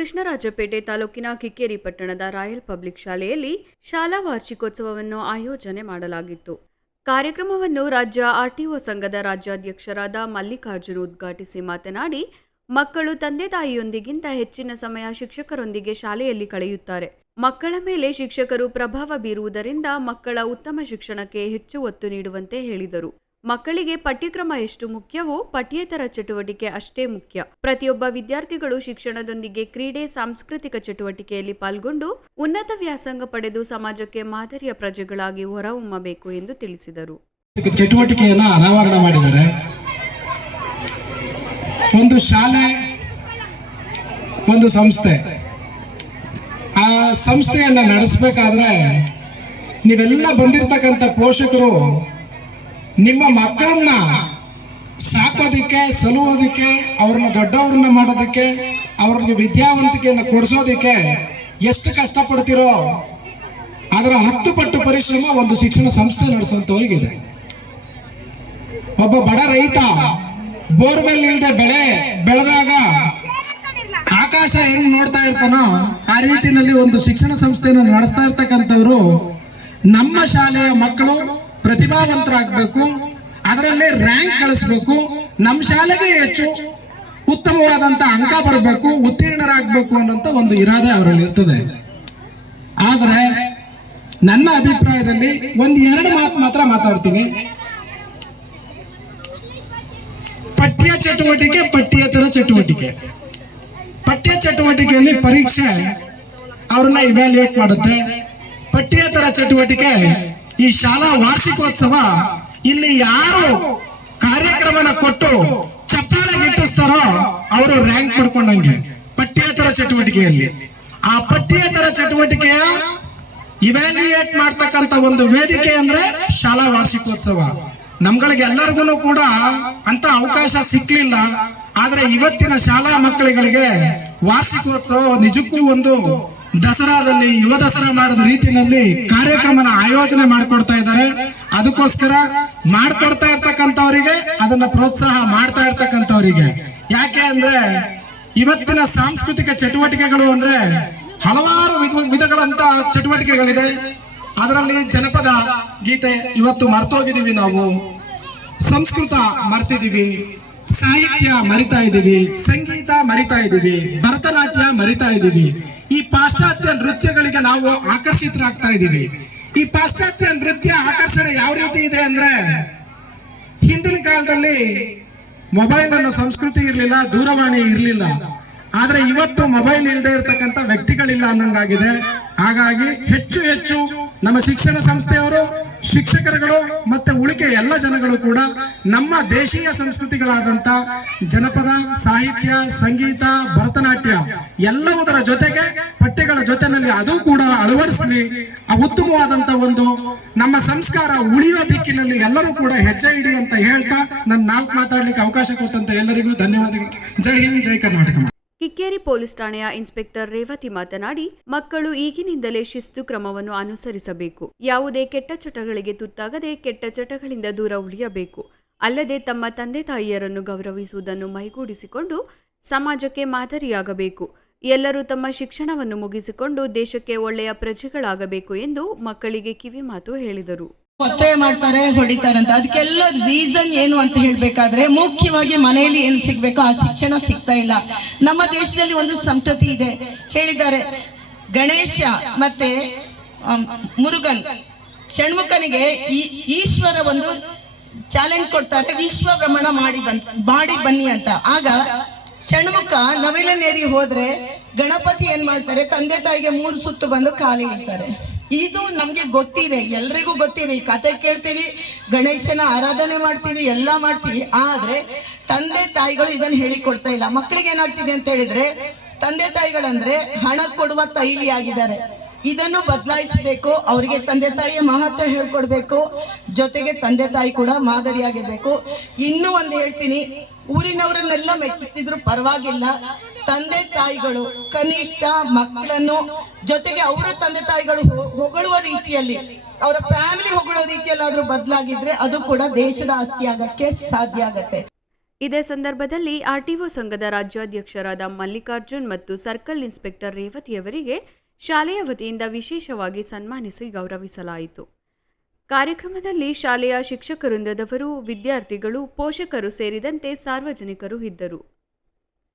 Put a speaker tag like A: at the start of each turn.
A: ಕೃಷ್ಣರಾಜಪೇಟೆ ತಾಲೂಕಿನ ಕಿಕ್ಕೇರಿ ಪಟ್ಟಣದ royal public ಶಾಲೆಯಲ್ಲಿ ಶಾಲಾ ವಾರ್ಷಿಕೋತ್ಸವವನ್ನು ಆಯೋಜನೆ ಮಾಡಲಾಗಿತ್ತು. ಕಾರ್ಯಕ್ರಮವನ್ನು ರಾಜ್ಯ ಆರ್ಟಿಒ ಸಂಘದ ರಾಜ್ಯಾಧ್ಯಕ್ಷರಾದ ಮಲ್ಲಿಕಾರ್ಜುನ್ ಉದ್ಘಾಟಿಸಿ ಮಾತನಾಡಿ, ಮಕ್ಕಳು ತಂದೆ ತಾಯಿಯೊಂದಿಗಿಂತ ಹೆಚ್ಚಿನ ಸಮಯ ಶಿಕ್ಷಕರೊಂದಿಗೆ ಶಾಲೆಯಲ್ಲಿ ಕಳೆಯುತ್ತಾರೆ. ಮಕ್ಕಳ ಮೇಲೆ ಶಿಕ್ಷಕರು ಪ್ರಭಾವ ಬೀರುವುದರಿಂದ ಮಕ್ಕಳ ಉತ್ತಮ ಶಿಕ್ಷಣಕ್ಕೆ ಹೆಚ್ಚು ಒತ್ತು ನೀಡುವಂತೆ ಹೇಳಿದರು. ಮಕ್ಕಳಿಗೆ ಪಠ್ಯಕ್ರಮ ಎಷ್ಟು ಮುಖ್ಯವೋ ಪಠ್ಯೇತರ ಚಟುವಟಿಕೆ ಅಷ್ಟೇ ಮುಖ್ಯ. ಪ್ರತಿಯೊಬ್ಬ ವಿದ್ಯಾರ್ಥಿಗಳು ಶಿಕ್ಷಣದೊಂದಿಗೆ ಕ್ರೀಡೆ, ಸಾಂಸ್ಕೃತಿಕ ಚಟುವಟಿಕೆಯಲ್ಲಿ ಪಾಲ್ಗೊಂಡು ಉನ್ನತ ವ್ಯಾಸಂಗ ಪಡೆದು ಸಮಾಜಕ್ಕೆ ಮಾದರಿಯ ಪ್ರಜೆಗಳಾಗಿ ಹೊರಹೊಮ್ಮಬೇಕು ಎಂದು ತಿಳಿಸಿದರು.
B: ಚಟುವಟಿಕೆಯನ್ನು ಅನಾವರಣ ಮಾಡಿದರೆ ಒಂದು ಶಾಲೆ, ಒಂದು ಸಂಸ್ಥೆ. ಆ ಸಂಸ್ಥೆಯನ್ನು ನಡೆಸಬೇಕಾದ್ರೆ ನೀವೆಲ್ಲ ಬಂದಿರತಕ್ಕಂಥ ಪೋಷಕರು ನಿಮ್ಮ ಮಕ್ಕಳನ್ನ ಸಾಕೋದಿಕ್ಕೆ, ಸಲುವುದಕ್ಕೆ, ಅವ್ರನ್ನ ದೊಡ್ಡವ್ರನ್ನ ಮಾಡೋದಕ್ಕೆ, ಅವ್ರಿಗೆ ವಿದ್ಯಾವಂತಿಕೆಯನ್ನು ಕೊಡಿಸೋದಕ್ಕೆ ಎಷ್ಟು ಕಷ್ಟಪಡ್ತಿರೋ ಅದರ ಹತ್ತು ಪಟ್ಟು ಪರಿಶ್ರಮ ಒಂದು ಶಿಕ್ಷಣ ಸಂಸ್ಥೆ ನಡೆಸುವಂಥವ್ರಿಗಿದೆ. ಒಬ್ಬ ಬಡ ರೈತ ಬೋರ್ವೆಲ್ ಇಲ್ಲದೆ ಬೆಳೆ ಬೆಳೆದಾಗ ಆಕಾಶ ಹೆಂಗ್ ನೋಡ್ತಾ ಇರ್ತಾನೋ ಆ ರೀತಿಯಲ್ಲಿ ಒಂದು ಶಿಕ್ಷಣ ಸಂಸ್ಥೆಯನ್ನು ನಡೆಸ್ತಾ ಇರ್ತಕ್ಕಂಥವ್ರು ನಮ್ಮ ಶಾಲೆಯ ಮಕ್ಕಳು ಪ್ರತಿಭಾವಂತರಾಗಬೇಕು. ಅದರಲ್ಲಿ ರ್ಯಾಂಕ್ ಗಳಿಸ್ಬೇಕು. ನಮ್ಮ ಶಾಲೆಗೆ ಹೆಚ್ಚು ಉತ್ತಮವಾದಂತ ಅಂಕ ಬರಬೇಕು, ಉತ್ತೀರ್ಣರಾಗಬೇಕು ಅನ್ನೋಂಥ ಒಂದು ಇರಾದೆ ಅವರಲ್ಲಿ ಇರ್ತದೆ. ಆದರೆ ನನ್ನ ಅಭಿಪ್ರಾಯದಲ್ಲಿ ಒಂದು ಎರಡು ಮಾತು ಮಾತ್ರ ಮಾತಾಡ್ತೀನಿ. ಪಠ್ಯ ಚಟುವಟಿಕೆ ಪಠ್ಯೇತರ ಚಟುವಟಿಕೆ. ಪಠ್ಯ ಚಟುವಟಿಕೆಯಲ್ಲಿ ಪರೀಕ್ಷೆ ಅವ್ರನ್ನ ಇವ್ಯಾಲ್ಯೂಯೇಟ್ ಮಾಡುತ್ತೆ. ಪಠ್ಯೇತರ ಚಟುವಟಿಕೆ ಈ ಶಾಲಾ ವಾರ್ಷಿಕೋತ್ಸವ ಇಲ್ಲಿ ಯಾರು ಕಾರ್ಯಕ್ರಮನ ಕೊಟ್ಟು ಚಪ್ಪಾಳೆ ಗಿಟ್ಟಿಸ್ತಾರೋ ಅವರು ರ್ಯಾಂಕ್ ಪಡ್ಕೊಂಡಂಗೆ ಪಠ್ಯೇತರ ಚಟುವಟಿಕೆಯಲ್ಲಿ. ಆ ಪಠ್ಯೇತರ ಚಟುವಟಿಕೆಯ ಇವ್ಯಾಲ್ಯೂಯೇಟ್ ಮಾಡ್ತಕ್ಕಂತ ಒಂದು ವೇದಿಕೆ ಅಂದ್ರೆ ಶಾಲಾ ವಾರ್ಷಿಕೋತ್ಸವ. ನಮ್ಗಳಿಗೆ ಎಲ್ಲರಿಗೂ ಕೂಡ ಅಂತ ಅವಕಾಶ ಸಿಕ್ಲಿಲ್ಲ. ಆದ್ರೆ ಇವತ್ತಿನ ಶಾಲಾ ಮಕ್ಕಳಿಗಳಿಗೆ ವಾರ್ಷಿಕೋತ್ಸವ ನಿಜಕ್ಕೂ ಒಂದು ದಸರಾದಲ್ಲಿ, ಯುವ ದಸರಾ ಮಾಡಿದ ರೀತಿಯಲ್ಲಿ ಕಾರ್ಯಕ್ರಮನ ಆಯೋಜನೆ ಮಾಡಿಕೊಡ್ತಾ ಇದ್ದಾರೆ. ಅದಕ್ಕೋಸ್ಕರ ಮಾಡ್ಕೊಡ್ತಾ ಇರ್ತಕ್ಕಂಥವರಿಗೆ, ಅದನ್ನ ಪ್ರೋತ್ಸಾಹ ಮಾಡ್ತಾ ಇರ್ತಕ್ಕಂಥವರಿಗೆ. ಯಾಕೆ ಅಂದ್ರೆ, ಇವತ್ತಿನ ಸಾಂಸ್ಕೃತಿಕ ಚಟುವಟಿಕೆಗಳು ಅಂದ್ರೆ ಹಲವಾರು ವಿಧ, ವಿಧಗಳಂತ ಚಟುವಟಿಕೆಗಳಿದೆ. ಅದರಲ್ಲಿ ಜನಪದ ಗೀತೆ ಇವತ್ತು ಮರ್ತೋಗಿದ್ದೀವಿ ನಾವು. ಸಂಸ್ಕೃತ ಮರ್ತಿದ್ದೀವಿ. ಸಾಹಿತ್ಯ ಮರಿತಾ ಇದ್ದೀವಿ. ಸಂಗೀತ ಮರಿತಾ ಇದ್ದೀವಿ. ಭರತನಾಟ್ಯ ಮರಿತಾ ಇದ್ದೀವಿ. ಈ ಪಾಶ್ಚಾತ್ಯ ನೃತ್ಯಗಳಿಗೆ ನಾವು ಆಕರ್ಷಿತರಾಗ್ತಾ ಇದ್ದೀವಿ. ಈ ಪಾಶ್ಚಾತ್ಯ ನೃತ್ಯ ಆಕರ್ಷಣೆ ಯಾವ ರೀತಿ ಇದೆ ಅಂದ್ರೆ, ಹಿಂದಿನ ಕಾಲದಲ್ಲಿ ಮೊಬೈಲ್ ಅನ್ನೋ ಸಂಸ್ಕೃತಿ ಇರಲಿಲ್ಲ, ದೂರವಾಣಿ ಇರಲಿಲ್ಲ. ಆದ್ರೆ ಇವತ್ತು ಮೊಬೈಲ್ ಇಲ್ಲದೆ ಇರತಕ್ಕಂತ ವ್ಯಕ್ತಿಗಳಿಲ್ಲ ಅನ್ನಂಗಾಗಿದೆ. ಹಾಗಾಗಿ ಹೆಚ್ಚು ಹೆಚ್ಚು ನಮ್ಮ ಶಿಕ್ಷಣ ಸಂಸ್ಥೆಯವರು, ಶಿಕ್ಷಕರುಗಳು ಮತ್ತೆ ಉಳಿಕೆ ಎಲ್ಲ ಜನಗಳು ಕೂಡ ನಮ್ಮ ದೇಶೀಯ ಸಂಸ್ಕೃತಿಗಳಾದಂತ ಜನಪದ, ಸಾಹಿತ್ಯ, ಸಂಗೀತ, ಭರತನಾಟ್ಯ ಎಲ್ಲವುದರ ಜೊತೆಗೆ ಜೊತೆನಲ್ಲಿ ಅದು ಕೂಡ ಅಳವಡಿಸಲಿ. ಆ ಉತ್ತಮವಾದಂತ ಒಂದು ನಮ್ಮ ಸಂಸ್ಕಾರ ಉಳಿಯೋ ದಿಕ್ಕಿನಲ್ಲಿ ಎಲ್ಲರೂ ಕೂಡ ಹೆಜ್ಜೆ ಇಡಿ ಅಂತ ಹೇಳ್ತಾ ನನ್ನ ನಾಲ್ಕು ಮಾತಾಡ್ಲಿಕ್ಕೆ ಅವಕಾಶ ಕೊಟ್ಟಂತ ಎಲ್ಲರಿಗೂ ಧನ್ಯವಾದಗಳು. ಜೈ ಹಿಂದ್, ಜೈ ಕರ್ನಾಟಕ.
A: ಕಿಕ್ಕೇರಿ ಪೊಲೀಸ್ ಠಾಣೆಯ ಇನ್ಸ್ಪೆಕ್ಟರ್ ರೇವತಿ ಮಾತನಾಡಿ, ಮಕ್ಕಳು ಈಗಿನಿಂದಲೇ ಶಿಸ್ತು ಕ್ರಮವನ್ನು ಅನುಸರಿಸಬೇಕು. ಯಾವುದೇ ಕೆಟ್ಟ ಚಟಗಳಿಗೆ ತುತ್ತಾಗದೆ ಕೆಟ್ಟ ಚಟಗಳಿಂದ ದೂರ ಉಳಿಯಬೇಕು. ಅಲ್ಲದೆ ತಮ್ಮ ತಂದೆ ತಾಯಿಯರನ್ನು ಗೌರವಿಸುವುದನ್ನು ಮೈಗೂಡಿಸಿಕೊಂಡು ಸಮಾಜಕ್ಕೆ ಮಾದರಿಯಾಗಬೇಕು. ಎಲ್ಲರೂ ತಮ್ಮ ಶಿಕ್ಷಣವನ್ನು ಮುಗಿಸಿಕೊಂಡು ದೇಶಕ್ಕೆ ಒಳ್ಳೆಯ ಪ್ರಜೆಗಳಾಗಬೇಕು ಎಂದು ಮಕ್ಕಳಿಗೆ ಕಿವಿಮಾತು ಹೇಳಿದರು.
C: ಒತ್ತಾಯ ಮಾಡ್ತಾರೆ ಹೊಡಿತಾರಂತ ಅದಕ್ಕೆಲ್ಲ ರೀಸನ್ ಏನು ಅಂತ ಹೇಳ್ಬೇಕಾದ್ರೆ, ಮುಖ್ಯವಾಗಿ ಮನೆಯಲ್ಲಿ ಏನು ಸಿಗ್ಬೇಕು ಆ ಶಿಕ್ಷಣ ಸಿಗ್ತಾ ಇಲ್ಲ. ನಮ್ಮ ದೇಶದಲ್ಲಿ ಒಂದು ಸಂತತಿ ಇದೆ. ಹೇಳಿದ್ದಾರೆ, ಗಣೇಶ ಮತ್ತೆ ಮುರುಗನ್. ಷಣ್ಮುಖನಿಗೆ ಈಶ್ವರ ಒಂದು ಚಾಲೆಂಜ್ ಕೊಡ್ತಾರೆ ವಿಶ್ವ ಭ್ರಮಣ ಮಾಡಿ ಬನ್ ಮಾಡಿ ಬನ್ನಿ ಅಂತ. ಆಗ ಷಣ್ಮುಖ ನವಿಲನೇರಿ ಹೋದ್ರೆ ಗಣಪತಿ ಏನ್ ಮಾಡ್ತಾರೆ? ತಂದೆ ತಾಯಿಗೆ ಮೂರು ಸುತ್ತು ಬಂದು ಕಾಲಿಡ್ತಾರೆ ಇದು ನಮ್ಗೆ ಗೊತ್ತಿದೆ, ಎಲ್ರಿಗೂ ಗೊತ್ತಿದೆ. ಈ ಕತೆ ಕೇಳ್ತೀವಿ, ಗಣೇಶನ ಆರಾಧನೆ ಮಾಡ್ತೀವಿ, ಎಲ್ಲ ಮಾಡ್ತೀವಿ. ಆದ್ರೆ ತಂದೆ ತಾಯಿಗಳು ಇದನ್ನ ಹೇಳಿಕೊಡ್ತಾ ಇಲ್ಲ. ಮಕ್ಕಳಿಗೆ ಏನಾಗ್ತಿದೆ ಅಂತ ಹೇಳಿದ್ರೆ, ತಂದೆ ತಾಯಿಗಳಂದ್ರೆ ಹಣ ಕೊಡುವ ತೈಲಿ ಆಗಿದ್ದಾರೆ. ಇದನ್ನು ಬದಲಾಯಿಸಬೇಕು, ಅವರಿಗೆ ತಂದೆ ತಾಯಿಯ ಮಹತ್ವ ಹೇಳ್ಕೊಡ್ಬೇಕು, ಜೊತೆಗೆ ತಂದೆ ತಾಯಿ ಕೂಡ ಮಾದರಿಯಾಗಿರ್ಬೇಕು. ಇನ್ನೂ ಒಂದು ಹೇಳ್ತೀನಿ ಊರಿನವರನ್ನೆಲ್ಲ ಮೆಚ್ಚಿಸ್ತಿದ್ರು ಪರವಾಗಿಲ್ಲ. ತಂದೆ ತಾಯಿಗಳು, ಕನಿಷ್ಠ ಮಕ್ಕಳನ್ನು ಜೊತೆಗೆ ಅವರ ತಂದೆ ತಾಯಿಗಳು ಹೊಗಳುವ ರೀತಿಯಲ್ಲಿ, ಅವರ ಫ್ಯಾಮಿಲಿ ಹೊಗಳುವ ರೀತಿಯಲ್ಲಿ ಆದ್ರೂ ಬದಲಾಗಿದ್ರೆ ಅದು ಕೂಡ ದೇಶದ ಆಸ್ತಿ ಆಗಕ್ಕೆ ಸಾಧ್ಯ ಆಗತ್ತೆ.
A: ಇದೇ ಸಂದರ್ಭದಲ್ಲಿ ಆರ್ಟಿಒ ಸಂಘದ ರಾಜ್ಯಾಧ್ಯಕ್ಷರಾದ ಮಲ್ಲಿಕಾರ್ಜುನ್ ಮತ್ತು ಸರ್ಕಲ್ ಇನ್ಸ್ಪೆಕ್ಟರ್ ರೇವತಿಯವರಿಗೆ ಶಾಲೆಯ ವತಿಯಿಂದ ವಿಶೇಷವಾಗಿ ಸನ್ಮಾನಿಸಿ ಗೌರವಿಸಲಾಯಿತು. ಕಾರ್ಯಕ್ರಮದಲ್ಲಿ ಶಾಲೆಯ ಶಿಕ್ಷಕ ವೃಂದದವರು ವಿದ್ಯಾರ್ಥಿಗಳು ಪೋಷಕರು ಸೇರಿದಂತೆ ಸಾರ್ವಜನಿಕರು ಇದ್ದರು.